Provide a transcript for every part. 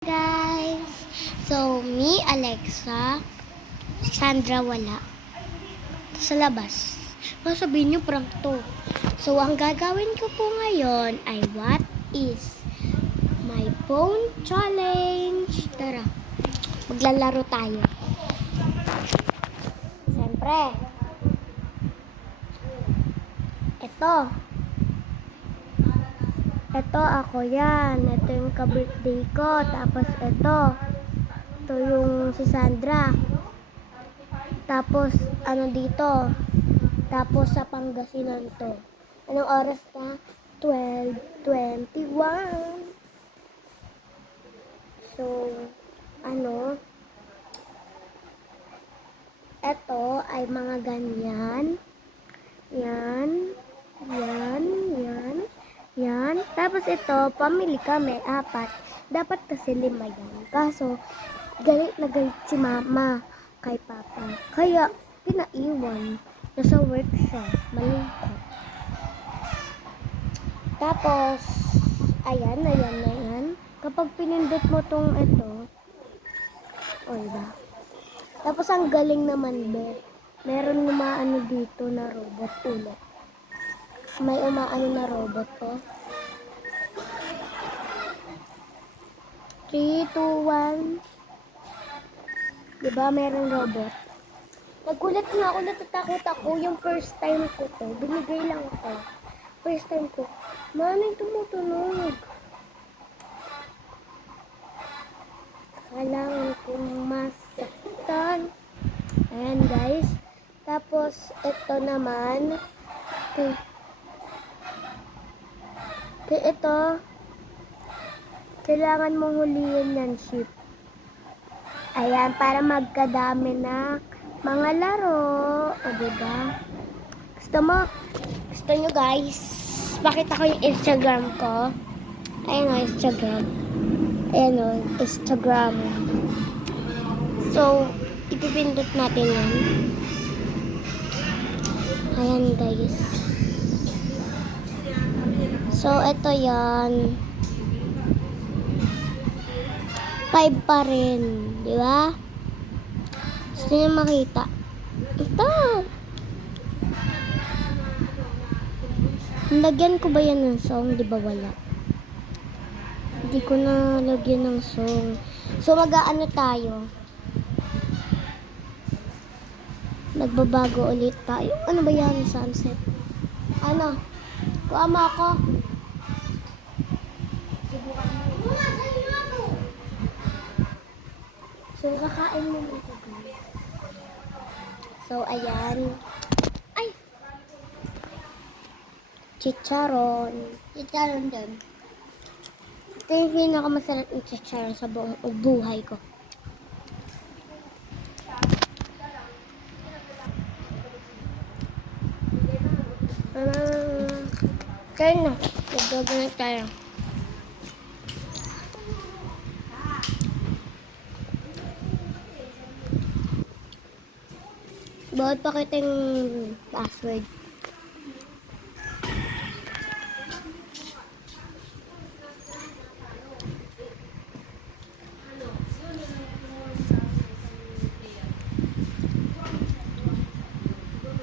Guys, so me, Alexa, si Sandra wala sa labas. Sabihin niyo prank to. So ang gagawin ko po ngayon ay what is my phone challenge. Tara, maglalaro tayo. Siyempre, ito ako yan. Ito yung ka-birthday ko. Tapos ito yung si Sandra. Tapos ano dito. Tapos sa Pangasinan to. Anong oras na? 12:21. So, ito ay mga ganyan. Yan. Tapos ito, pamili kami, 4. Dapat kasi 5 yan. Kaso, galit na galit si mama kay papa. Kaya, pinaiwan. Nasa work siya. Malungkot. Tapos, ayan. Kapag pinindot mo tong ito, diba? Tapos, ang galing naman, meron umaano dito na robot ulit. May umaano na robot, 3, 2, 1. Diba, meron robot? Nagulat nga ako, natatakot ako. Yung first time ko to, binigay lang ako. First time ko, manay tumutunog. Kailangan kong masaktan. Ayan guys. Tapos, ito naman. Ito, kailangan mong huliin yan, sheep. Ayan, para magkadami na mga laro. Diba? Gusto nyo guys, pakita ko yung Instagram ko. Ayan o, Instagram. Instagram. So, ipipindot natin yan. Ayan guys. So, ito yan. 5 pa rin. Di ba? Gusto niyo makita? Ito. Lagyan ko ba yan ng song? Di ba wala? Hindi ko na lagyan ng song. So, mag-aano tayo? Nagbabago ulit tayo. Ano ba yan? Sunset. Ano? Kuha mo ako. So, kakain mo ito. So, ayan. Ay! Chicharon. Chicharon din. Ito yung pinakamasarap ng chicharon sa buong buhay ko. Kaya na. Nagdogo na tayo. Bawal pakita yung password.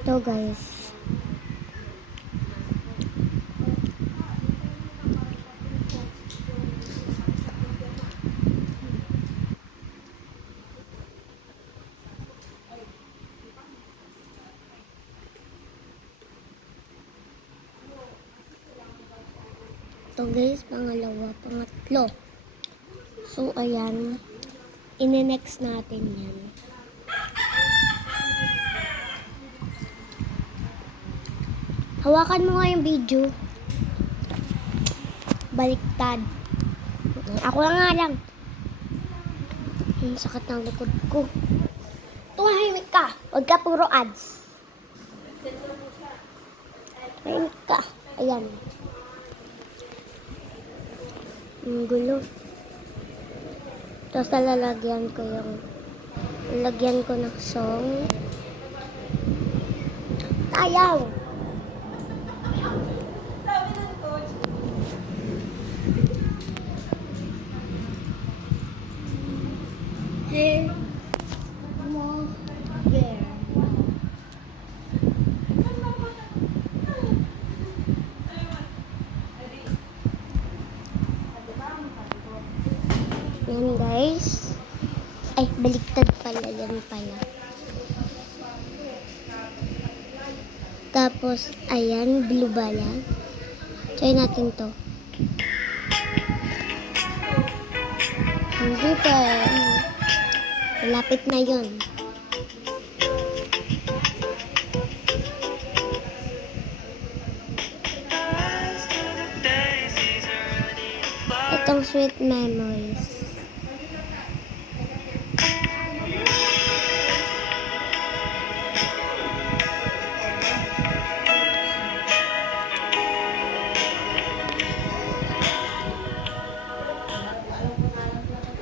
Ito guys. Ito guys, pangatlo. So, ayan. Ine-next natin yan. Hawakan mo nga yung video. Baliktad. Ako lang. Ang sakit ng likod ko. Tumahimik ka. Huwag ka puro ads. Tumahimik ka. Ayan. Ang gulo. Tapos lalagyan ko ng song. Ayaw! Yan guys. Ay, baliktad pala. Yan pala. Tapos, ayan, blue bala. Try natin to. Hindi pa. Malapit na yun. Itong sweet memories.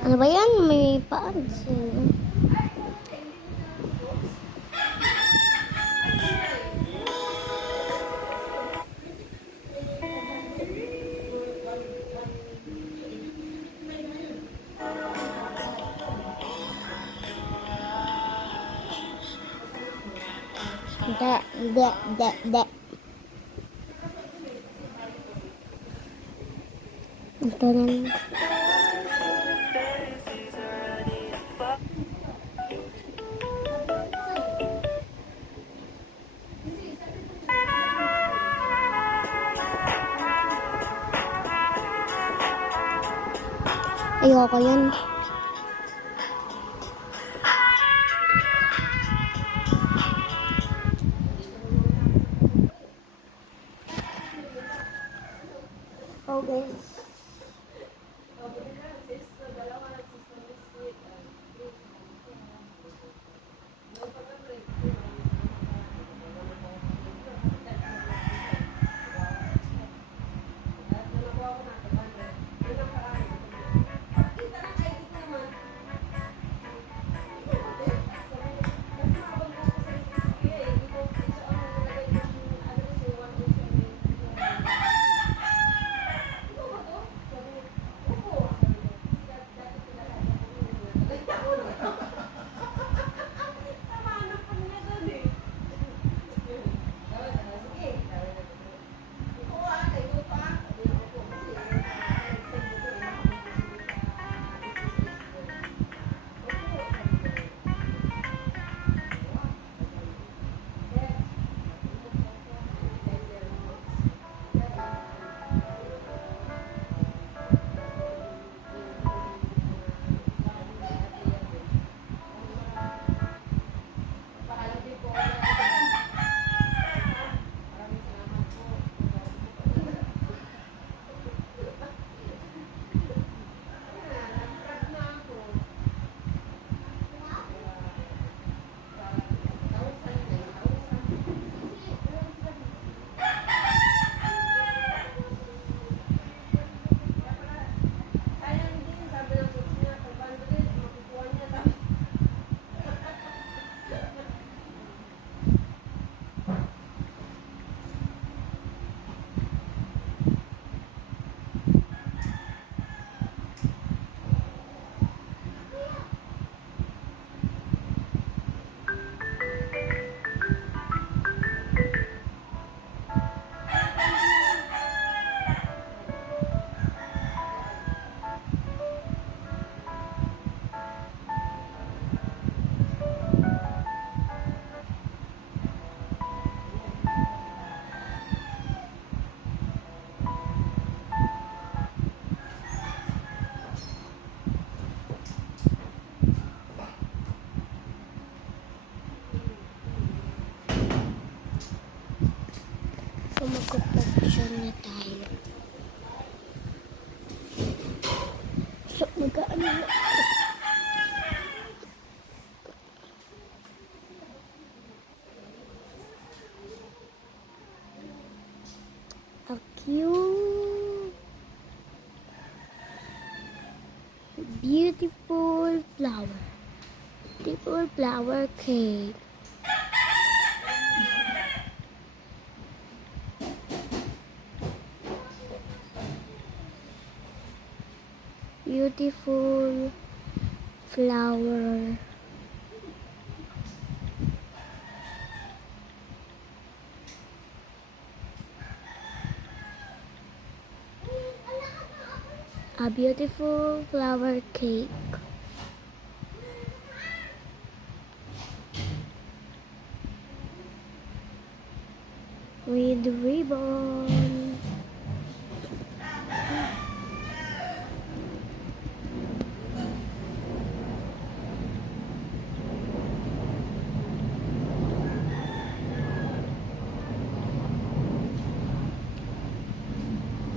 Ano ba yan? May paads. Da. Ito na. Ayoko yun. Oh guys. So, magkopopsyon na tayo. So, mag-ano na. A cute, beautiful flower. Beautiful flower cake. Beautiful flower. A beautiful flower cake. With ribbon.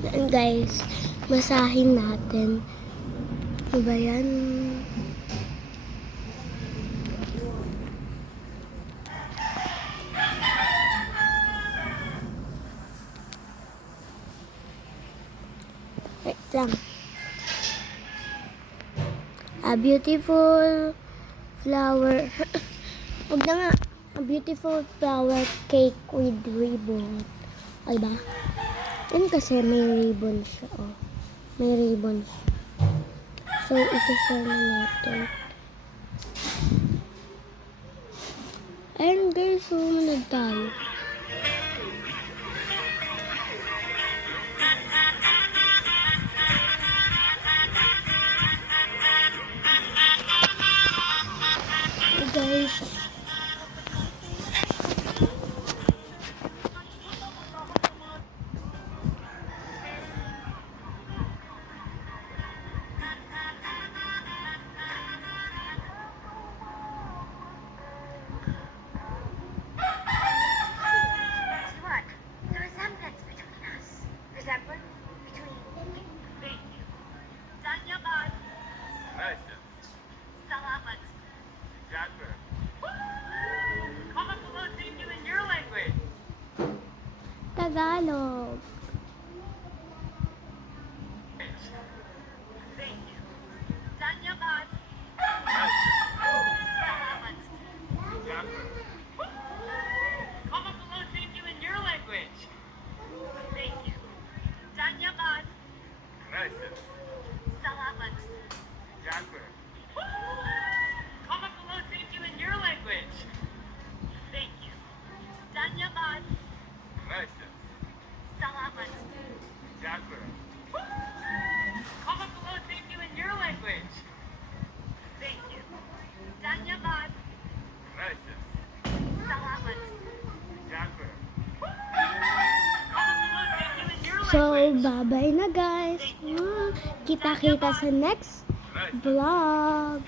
Yan guys, masahin natin. Ano ba yan? Wait lang. A beautiful flower. Huwag na nga. A beautiful flower cake with ribbon. Ay ba? Yan kasi may ribbon siya. Oh. May ribbon siya. So, isa-share na natin. Ayun guys, sumunod tayo. Guys, What? The resemblance between us. Resemblance between thank you. Dhanyabad. Salamat. Jasper. Comment below thank you in your language. Tagalog. Thank you. Dhanyabad. Salamat. Jasper. Comment below thank you in your language. Thank you. Dhanyabad. Salamat. Jasper. Comment below thank you in your language. Thank you. Dhanyabad. Salamat. Jasper. Comment below thank you in your language. Thank you. Dhanyabad. Salamat. Jasper. Comment below thank you in your So, language. bye-bye na guys. Kita-kita sa next vlog.